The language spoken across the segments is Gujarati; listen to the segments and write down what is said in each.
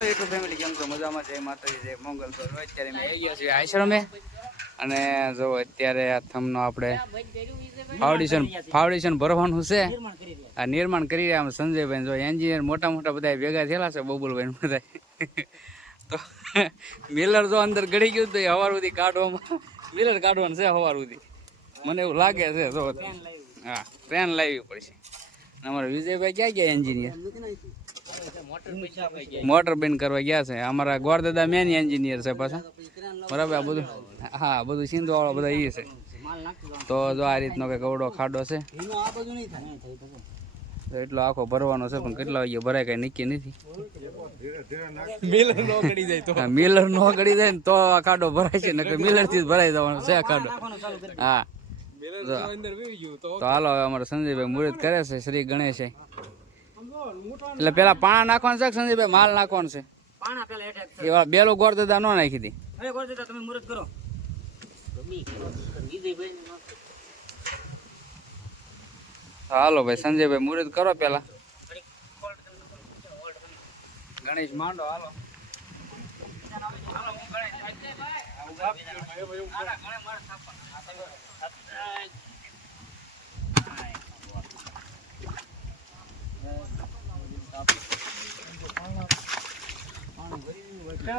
યુટ્યુબ ફેમિલી કેમ છો? મજામાં? જય માતાજી જય મંગલ. તો અત્યારે મેં આવી ગયા છીએ આશ્રમે. અને જો અત્યારે આ થમનો આપણે ફાઉન્ડેશન ફાઉન્ડેશન ભરવાનું છે. આ નિર્માણ કરી રહ્યા અમે સંજયભાઈ જો એન્જિનિયર મોટા મોટા બધા ભેગા થયેલા છે બબુલભાઈ બધા તો મિલર જો અંદર ગળી ગયું તો એ હવાર સુધી કાઢવામાં મિલર કાઢવાનું છે હવાર સુધી. મને એવું લાગે છે જો. હા ટ્રેન લાવવી પડશે. અમારે વિજયભાઈ ક્યાં ગયા એન્જિનિયર? મોટર બેન કરવા ગયા છે. અમારા ગોરદાદા મેન એન્જિનિયર છે પાછા. બરાબર આ બધું હા બધું સિંધુ વાળા બધા એ છે. તો જો આ રીતનો કે કવડો ખાડો છે. તો એટલો આખો ભરવાનો છે પણ કેટલા વાગે ભરાય કઈ નક્કી નથી. મિલર નો ગળી જાય ને તો આ ખાડો ભરાય છે નકર મિલરથી ભરાઈ જવાનો છે આ ખાડો. હા. તો હાલો હવે અમારે સંજયભાઈ મુહૂર્ત કરે છે શ્રી ગણેશ એટલે પેલા પાણા નાખવાનું છે સંજયભાઈ માલ નાખવાનું છે. પાણા પેલા હેઠે એવા બેલો ગોળ દાદા નો નાખી દી. હવે તમે કરો. હાલો ભાઈ સંજયભાઈ મુહૂર્ત કરો પેલા. ગણેશ માંડો હાલો.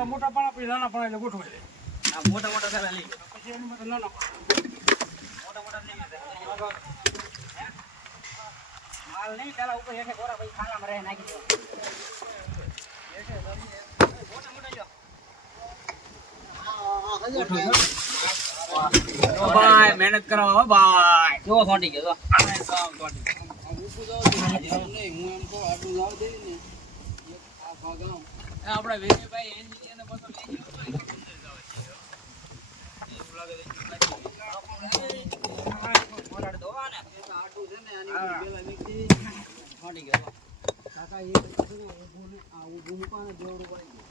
મોટા પાણા પછી નાના પાણા એટલે ગોઠવાય આ મોટા મોટા પેલા લઈ પછી એની માટે નાના મોટા મોટા લઈ? માલ નહીં પેલા ઉપર હેઠે ગોરા પછી ખાનામાં રહે નાખી દેવા મહેનત કરવા ભાઈ. કેવો સોંટી ગયો. તો આપડા વિજયભાઈ એન્જિનિયર ને બધું લઈ ગયો ગયો નક્કી નથી આ. બહુ નહીં નાખતા કાલામાં નાખજો.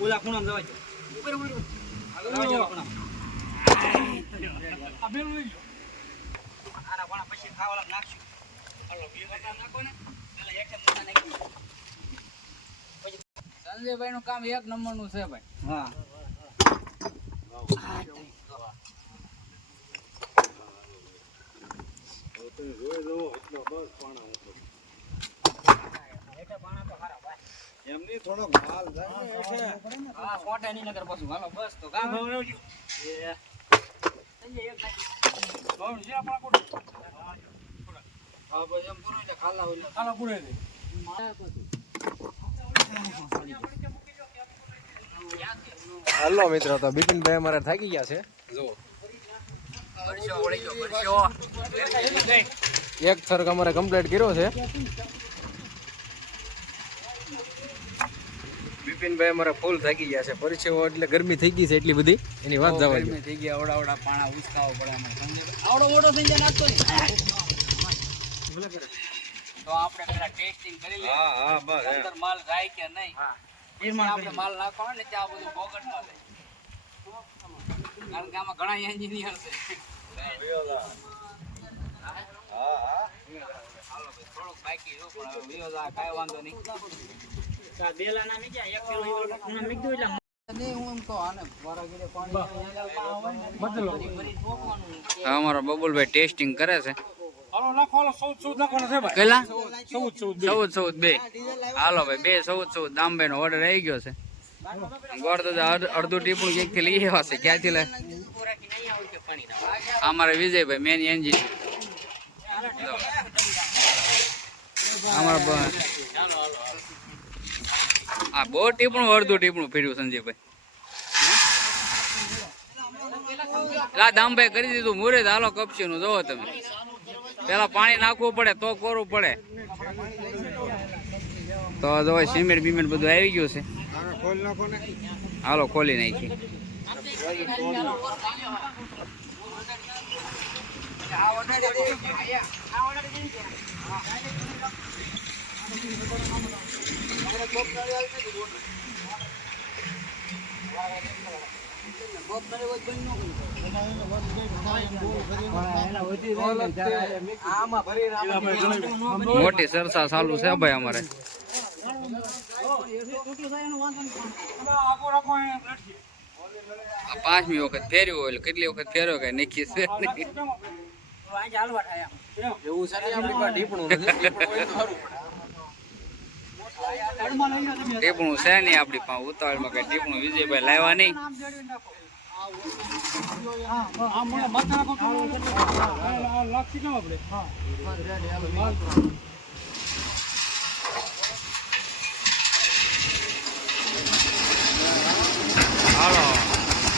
ઓલા ખૂણામાં જવાય. ઉપર. આના પાણા પછી નાખશું. હાલો, બે નાખો ને. હેઠે મોટા નાખી સંજયભાઈ નું કામ એક નંબરનું છે ભાઈ હા બસ પાણા હા, નકર પાછું. હાલો, બસ તો કામ હવે એ. સંજય, એક નાખી. હવે આપણા કોટ હા, બસ એમ પૂરું એટલે ખાલા હોય ખાલા પૂરે દે હાલો મિત્રો તો બિપિનભાઈ અમારે થાકી ગયા છે. એક થર્ક અમારે કમ્પ્લીટ કર્યો છે. બિપિનભાઈ અમારે ફૂલ થાકી ગયા છે. પરિચયો એટલે ગરમી થઈ ગઈ છે એટલી બધી. એની વાત જવા ગરમી થઈ ગઈ આવડા આવડા પાણા ઉચકાવો પડે આવડો મોટો સંજય નાખતો તો આપણે પેલા ટેસ્ટિંગ કરી લઈએ. હા હા બસ અંદર માલ જાય કે નહીં? પછી આપણે માલ નાખવાનો ને ત્યાં બધું બોગટ ના લે કારણ કે આમાં ઘણા એન્જિનિયર છે. હાલો ભાઈ, થોડુંક બાકી રહ્યું પણ વિયોદા કાંઈ વાંધો નહીં. અમારો બબુલભાઈ ટેસ્ટિંગ કરે છે. કેટલા? ચૌદ ચૌદ બે. હાલો ભાઈ બે ચૌદ ચૌદ. દામભાઈ નો ઓર્ડર આવી ગયો છે. ગોળ તો અડધું ટીપું ક્યાંકથી લઈ આવ્યા છે? ક્યાંથી લે? અમારે વિજયભાઈ મેન એન્જિન અમારા આ બહુ ટીપણું, અડધું ટીપણું ફેર્યું સંજયભાઈ. લા, દામભાઈ કરી દીધું, મુરે હાલો કપસી નું જોવો તમે. પેલા પાણી નાખવું પડે, તો કરવું પડે. તો જો સિમેન્ટ બિમેન્ટ બધું આવી ગયું છે. હાલો, ખોલી નાખી મોટી સરસા ચાલુ છે ભાઈ અમારે. પાંચમી વખત ફેર્યું હોય એટલે કેટલી વખત ફેર્યો કઈ નીકળી છે. એવું છે આપણી પાસે ઢીપણું નથી. ઢીપણું હોય તો સારું પડે. ટીપણું છે નહીં આપણી પાસે ઉતાવળમાં કઈ ટીપણું વિજયભાઈ લાવ્યા નહીં. હાલો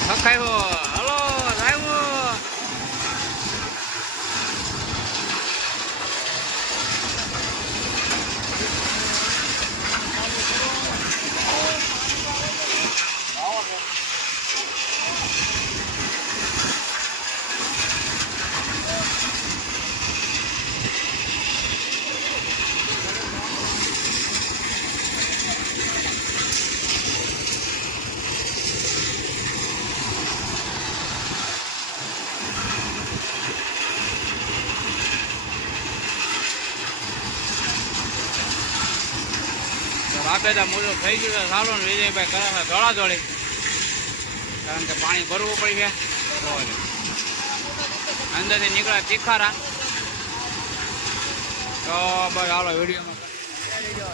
થકાયો હાલો આવ્યો રાબેદા મુજબ થઈ ગયું સારો ને વિજયભાઈ કરે છે દોડા દોડી કારણ કે પાણી ભરવું પડી ગયા અંદરથી નીકળ્યા તીખારા તો બસ હાલો વિડીયોમાં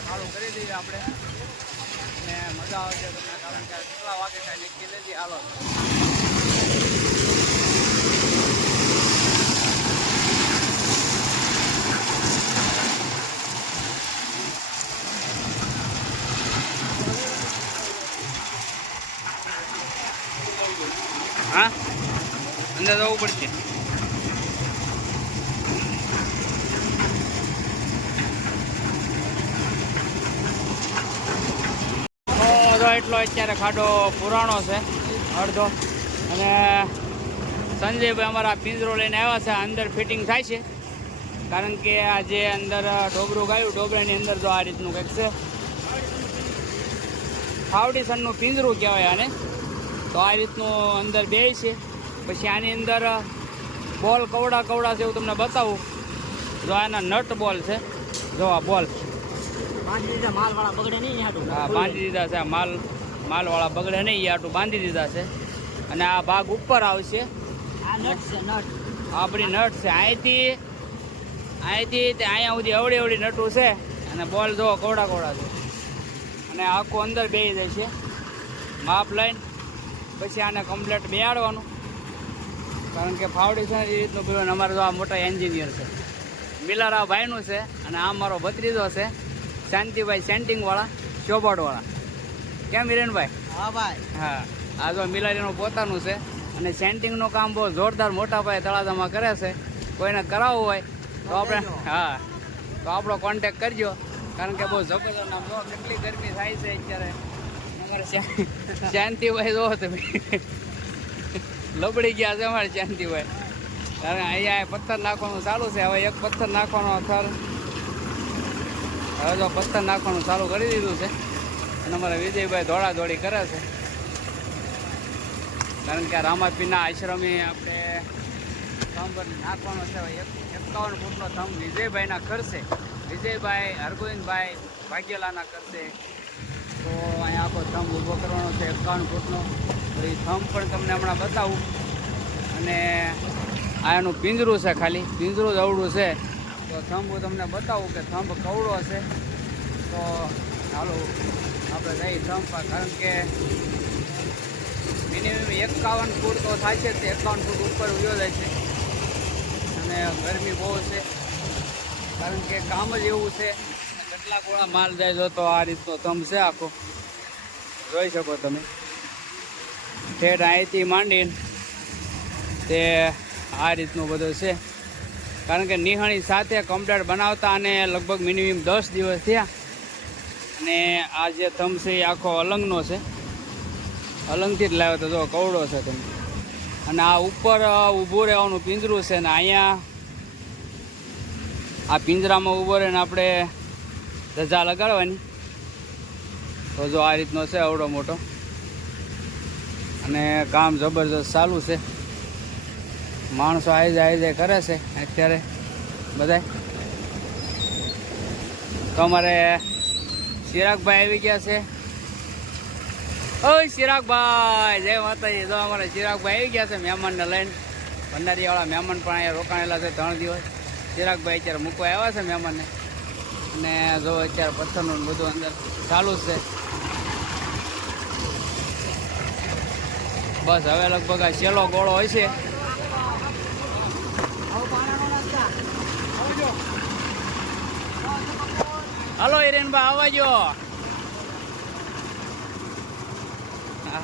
ચાલુ કરી દઈએ આપણે. ને મજા આવે છે કારણ કે કેટલા વાગે કાંઈ નીકળી નથી. હાલો. હા? અંદર જવું પડશે. એટલો અત્યારે ખાડો પુરાણો છે, અડધો. અને સંજયભાઈ અમારા પિંજરો લઈને આવ્યા છે, અંદર ફિટિંગ થાય છે. કારણ કે આ જે અંદર ઢોબરું ગાયું, ઢોબરાની અંદર તો આ રીતનું કંઈક છે. ફાવડીસનનું પિંજરું કહેવાય આને. તો આ રીતનું અંદર બે છે. પછી આની અંદર બોલ કવડા કવડા છે એવું તમને બતાવું. જો આના નટ બોલ છે. જો આ બોલ. પાંચ લીટર માલ બગડે નહીં હા બાંધી દીધા છે આ માલ માલવાળા બગડે નહીં એ આટલું બાંધી દીધા છે. અને આ ભાગ ઉપર આવશે. આ નટ છે નટ. આપણી નટ છે. અહીંથી અહીંથી તે અહીંયા સુધી અવડી અવડી નટું છે. અને બોલ જો કવડા કવડા છે. અને આખું અંદર બેસી જાય છે. માપ લઈને પછી આને કમ્પ્લેટ બેહાડવાનું. કારણ કે ફાઉન્ડેશન એ રીતનું પીવાનું અમારે તો આ મોટા એન્જિનિયર છે. મિલારા ભાઈનું છે અને આ મારો ભત્રીજો છે શાંતિભાઈ સેન્ટિંગવાળા ચોપાટવાળા કેમ હિરેનભાઈ? હા ભાઈ. હા. આ જો મિલારીનું પોતાનું છે અને સેન્ટિંગનું કામ બહુ જોરદાર મોટા પાયે તળાજામાં કરે છે. કોઈને કરાવવું હોય તો આપણે હા. તો આપણો કોન્ટેક કરજો. કારણ કે બહુ જબરદસ્ત કેટલી ગરમી થાય છે અત્યારે. શાંતિભાઈ જો તમે લબડી ગયા છે અમારે શાંતિભાઈ કારણ અહીંયા પથ્થર નાખવાનું ચાલુ છે. હવે એક પથ્થર નાખવાનો અથર હવે તો પથ્થર નાખવાનું ચાલુ કરી દીધું છે. અને અમારા વિજયભાઈ દોડા દોડી કરે છે. કારણ કે રામાપીના આશ્રમે આપણે થંભ નાખવાનો છે. એક એકાવન ફૂટનો થંભ વિજયભાઈના કરશે. વિજયભાઈ, હરગોવિંદભાઈ ભાગ્યલાના કરશે. આખો થંભ ઊભો કરવાનો છે, એકાવન ફૂટનો. તો એ પણ તમને હમણાં બતાવું. અને આ એનું પિંજરું છે ખાલી, પિંજરું જ અવળું છે. તો થંભ હું તમને બતાવું કે થંભ કવડો છે તો ચાલો, આપણે જઈ થંભ કારણ કે મિનિમમ એકાવન ફૂટ તો થાય છે તે. એકાવન ફૂટ ઉપર ઉયો જાય છે. અને ગરમી બહુ છે. કારણ કે કામ જ એવું છે. કેટલા ગોળા માલ જાય તો આ રીતનો થંભ છે આખો. જોઈ શકો તમે. ઠેઠ અહીંથી માંડીને તે આ રીતનું બધું છે. કારણ કે નિહાણી સાથે કમ્પ્લેટ બનાવતા અને લગભગ મિનિમમ દસ દિવસ થયા. અને આ જે એ આખો અલંગનો છે. અલંગથી જ લાવ્યો તો કવડો છે તમે. અને આ ઉપર ઊભું રહેવાનું પિંજરું છે ને અહીંયા આ પિંજરામાં ઊભો રહીને આપણે રજા લગાડવાની. તો જો આ રીતનો છે અવડો મોટો. અને કામ જબરજસ્ત ચાલુ છે. માણસો આવી જાય જાય કરે છે અત્યારે બધાય. તો અમારે ચિરાગભાઈ આવી ગયા છે. ઓય ચિરાગભાઈ, જય માતાજી. તો અમારે ચિરાગભાઈ આવી ગયા છે મહેમાનને લઈને. ભંડારીવાળા મહેમાન પણ અહીંયા રોકાણેલા છે ત્રણ દિવસ. ચિરાગભાઈ અત્યારે મૂકવા આવ્યા છે મહેમાનને. અને જો અત્યારે પથ્થરનું બધું અંદર ચાલુ જ છે. બસ, હવે લગભગ આ છેલ્લો ગોળો હોય છે. હાલો હિરેનભાઈ, આવજો.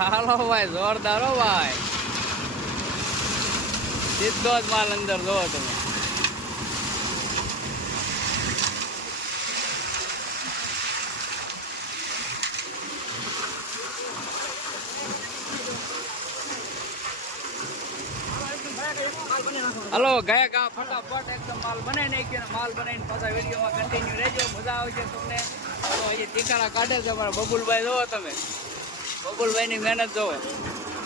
હાલો ભાઈ, જોરદાર હો ભાઈ. સીધો જ માલ અંદર જોવો તમે હલો ગયા કા ફટાફટ એકદમ માલ બનાવી નાખ્યો માલ બનાવીને પાછા વિડીયોમાં કન્ટિન્યુ રહેજો. મજા આવશે તમને. તો અહીંયા ટીકાણા કાઢે છે અમારા બબુલભાઈ. જોવો તમે. બબુલભાઈની મહેનત જોવો.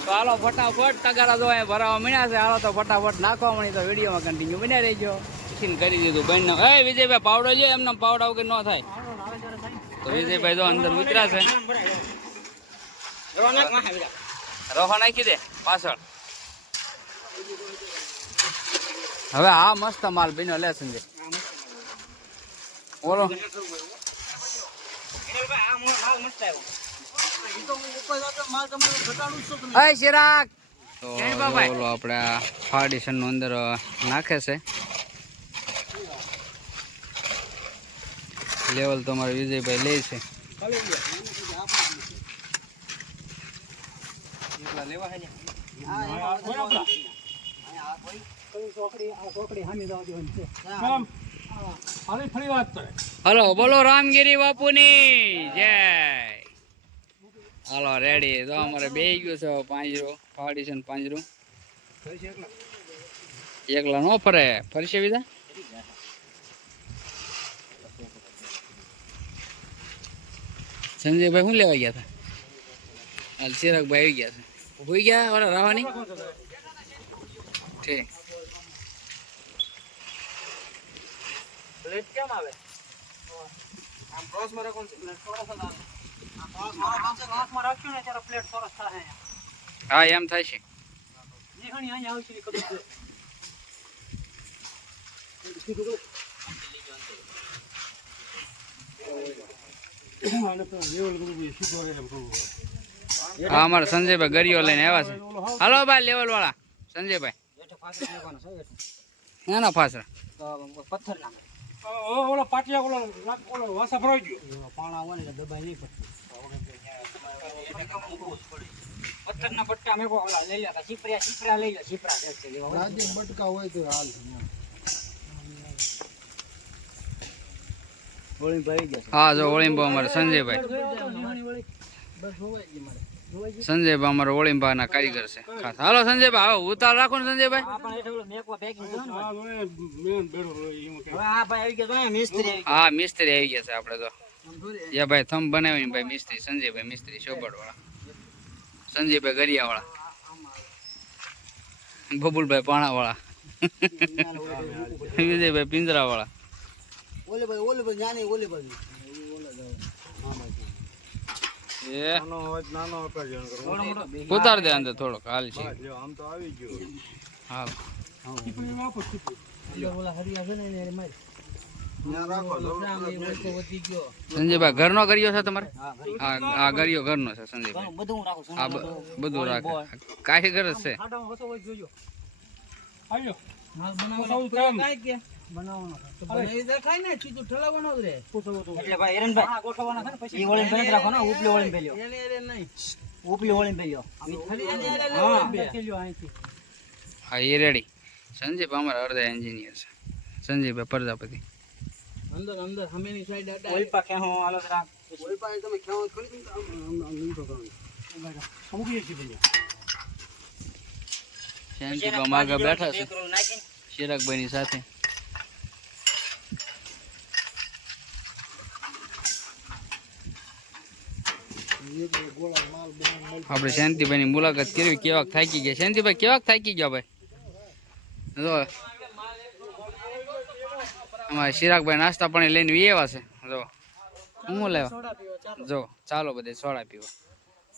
તો હાલો ફટાફટ તગારા જોવા અહીંયા ભરાવા મળ્યા છે. હાલો તો ફટાફટ નાખવા મળી તો વિડીયોમાં કન્ટિન્યુ બન્યા રહેજો. ટિફિન કરી દીધું બહેનનો એ વિજયભાઈ પાવડો છે એમને? પાવડા વગર ન થાય. તો વિજયભાઈ જો અંદર ઉતરા છે. રખો નાખી દે પાછળ. હવે આ મસ્ત માલ બન્યો લે સંજય. બોલો. હિરેનભાઈ આ માલ મસ્ત આવ્યો અય ચિરાગ તો બોલો આપણે આ ફાઉન્ડેશનનું અંદર નાખે છે. લેવલ તો અમારે વિજયભાઈ લે છે. કરે હલો બોલો રામગીરી બાપુની જય. Hello ready. તો અમારે બે ગયું છે પાંજરો છે પાંજરું. એકલા નો ફરે ફરશે બીજા? સંજયભાઈ શું લેવા ગયા હતા? ચિરાગભાઈ આવી ગયા છે. હોઈ ગયા ઓલા રાવાની? ઠીક. પ્લેટ કેમ આવે? આમ ક્રોસમાં રાખો ને? થોડો ને થાય હા એમ થાય છે. હા અમારે સંજયભાઈ ગરીઓ લઈને આવ્યા છે. હાલો ભાઈ લેવલ વાળા. સંજયભાઈ. ના નાના ફાસરા તો પથ્થર નાખે. ઓલો પાટિયા ઓલો લાખ ઓલો વાસા ભરાઈ ગયો. પાણા હોય ને દબાઈ નહીં પડતું. પથ્થરના બટકા મેકો ઓલા લઈ લે સીપરિયા સીપરા લઈ લે સીપરા તે લેવા હોય. ભરી ગયા હા જો ઓળીંબા અમારે સંજયભાઈ. સંજયભાઈ અમારે ઓળીંબા ના કારીગર છે. ખાસ. હાલો સંજયભાઈ હવે ઉતાર રાખો ને સંજયભાઈ આ પણ એટલે ઓલો મેકવા packing થયું ને. આ મને મેન બેડો હોય એમાં કઈ. હવે આ ભાઈ આવી ગયા તો અહીંયા મિસ્ત્રી આવી હા મિસ્ત્રી આવી ગયા છે આપણે તો. યા ભાઈ થંભ બનાવીને ભાઈ મિસ્ત્રી સંજયભાઈ મિસ્ત્રી ચોપડ વાળા સંજયભાઈ ગરિયા વાળા બબુલભાઈ પાણા વાળા વિજયભાઈ પિંજરા વાળા ઓલે ભાઈ ઓલે ભાઈ ઓલે ભાઈ નાનો હોય નાનો આકાર કરો. ઉતાર દે અંદર થોડોક. હાલ છે. જો આમ તો આવી ગયો. હા. ટીપણી. ઓલા હરિયા છે ને એને સંજયભાઈ ઘરનો કર્યો છે તમારે? હા ઘરી આ ગરિયો ઘરનો છે સંજયભાઈ. બધું હું રાખું કારીગર ગરજ છે. બનાવવાનો તો બનાવી દે ને સીધું ઠલાવવાનો જ રે એટલે ભાઈ હિરણભાઈ ગોઠવવાના છે ને પછી? ઓળીને પેલે રાખો ને ઉપલી ઓળીને પેલ્યો એને એને નહીં. ઉપલી ઓળીને પેલ્યો હા. હા એ રેડી સંજયભાઈ અમારા અડધા એન્જિનિયર છે. સંજયભાઈ પ્રજાપતિ. અંદર અંદર હમેની સાઈડ ઓલ પા કે હું આલો જરા અમુક છીએ ભાઈ શાંતિભાઈ માગા બેઠા છે. નાખીને સાથે. આપણે શાંતિભાઈની મુલાકાત કરવી કેવાક થાકી ગયા. શાંતિભાઈ કેવાક થાકી ગયા ભાઈ? જો અમારે ચિરાગભાઈ નાસ્તા પાણી લઈને એવા છે. જો હું લેવા? જો ચાલો બધે સોડા પીવા.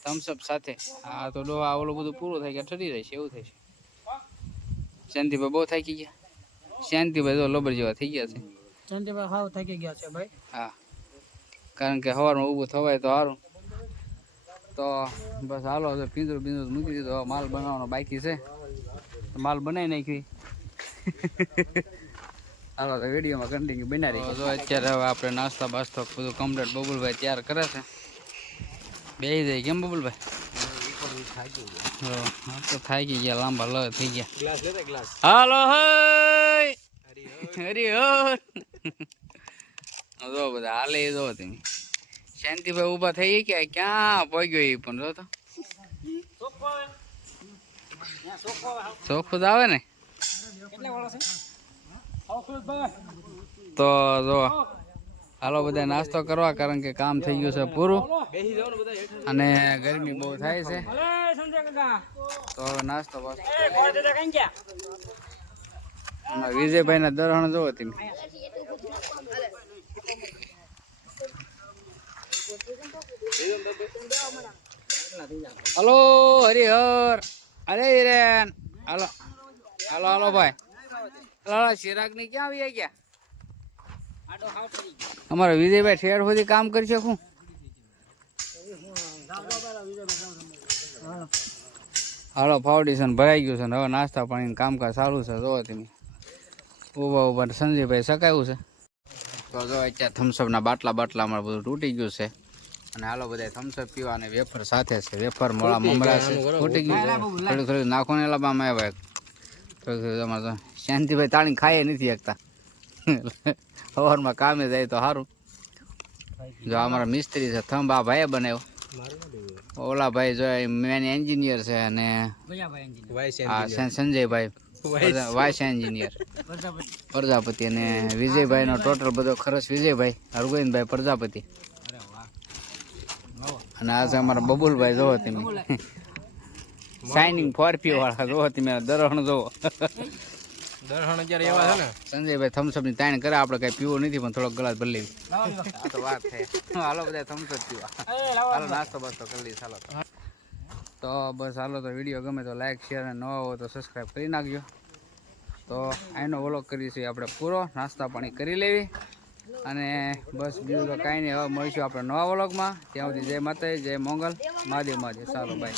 થમ્સઅપ સાથે. આ તો ડોહા ઓલું બધું પૂરું થઈ ગયા ઠરી રહેશે એવું થશે શાંતિભાઈ બહુ થાકી ગયા. શાંતિભાઈ તો લબર જેવા થઈ ગયા છે. શાંતિભાઈ હાવ થાકી ગયા છે ભાઈ. હા. કારણ કે સવારમાં ઊભું થવાય તો સારું. તો બસ હાલો તો પિંજરું પિંજરું મૂકી દીધું. હવે માલ બનાવવાનો બાકી છે. માલ બનાવી નાખી હાલો તો વિડીયોમાં કન્ટિન્યુ બનાવી જો અત્યારે હવે આપણે નાસ્તા બાસ્તો બધું કમ્પ્લેટ બબુલભાઈ તૈયાર કરે છે. બેસી જાય કેમ બબુલભાઈ? તો થાકી ગયા, લાંબા લ થઈ ગયા. હાલો હરી જો બધા હાલે જો તમે. શાંતિભાઈ ઊભા થઈ ગયા ક્યાં? પગ્યો એ પણ? જો તો. ચોખ્ખું જ આવે ને? તો જો, હાલો બધા નાસ્તો કરવા કારણ કે કામ થઈ ગયું છે પૂરું. અને ગરમી બહુ થાય છે. તો હવે નાસ્તો વિજયભાઈ ના દરહણ જોવો તમે. હલો, હરિહર. અરે હિરેન. હાલો. હલો હલો ભાઈ. હલો ચિરાગની ક્યાં આવી ગયા? અમારા વિજયભાઈ ઠેર સુધી કામ કરી શકું? હાલો, ફાઉન્ડેશન ભરાઈ ગયું છે ને હવે નાસ્તા પાણીનું કામકાજ સારું છે જો તમે. ઊભા ઊભા સંજયભાઈ સકાયું છે? તો જો અત્યારે થમ્સઅપના બાટલા બાટલા અમારે બધું તૂટી ગયું છે. અને હાલો બધા થમ્સઅપ પીવા અને વેફર સાથે છે. વેફર મોળા મમરા છે. ફૂટી ગયું. થોડું થોડું નાખો ને લાંબામાં આવ્યા થોડું થોડું તમારે તો શાંતિભાઈ તાળી ખાઈ નથી શકતા. સવારમાં કામે જાય તો સારું જો અમારા મિસ્ત્રી છે થંભ આ ભાઈએ બનાવ્યો. ઓલા ભાઈ જો મેન એન્જિનિયર છે અને સંજયભાઈ. વાઇસ એન્જિનિયર પ્રજાપતિ અને વિજયભાઈ નો ટોટલ બધો ખર્ચ વિજયભાઈ હરગોવિંદભાઈ પ્રજાપતિ. અને આ છે અમારા બબુલભાઈ જોવો તમે. શાઇનિંગ ફોરપી વાળા જોવો તમે દરહણ જોવો દરહણ અત્યારે એવા છે ને. સંજયભાઈ થમ્સઅપની તાણ કરે આપણે કઈ પીવો નથી પણ થોડોક ગળા ભરી લેવી. આ તો વાત થાય હાલો બધા થમ્સઅપ પીવા. હાલો નાસ્તો બાસ્તો કરી લઈએ ચાલો. તો. તો બસ હાલો તો વીડિયો ગમે તો લાઈક શેર અને નવા હોય તો સબસ્ક્રાઈબ કરી નાખજો. તો આનો વ્લોગ કરીશું આપણે પૂરો. નાસ્તા પાણી કરી લેવી. અને બસ બીજું તો કાંઈ નહીં. હવે મળીશું આપણે નવા વ્લોગમાં. ત્યાં સુધી જય માતા જય મોંગલ. મહાદેવ મહાદેવ. ચાલો બાય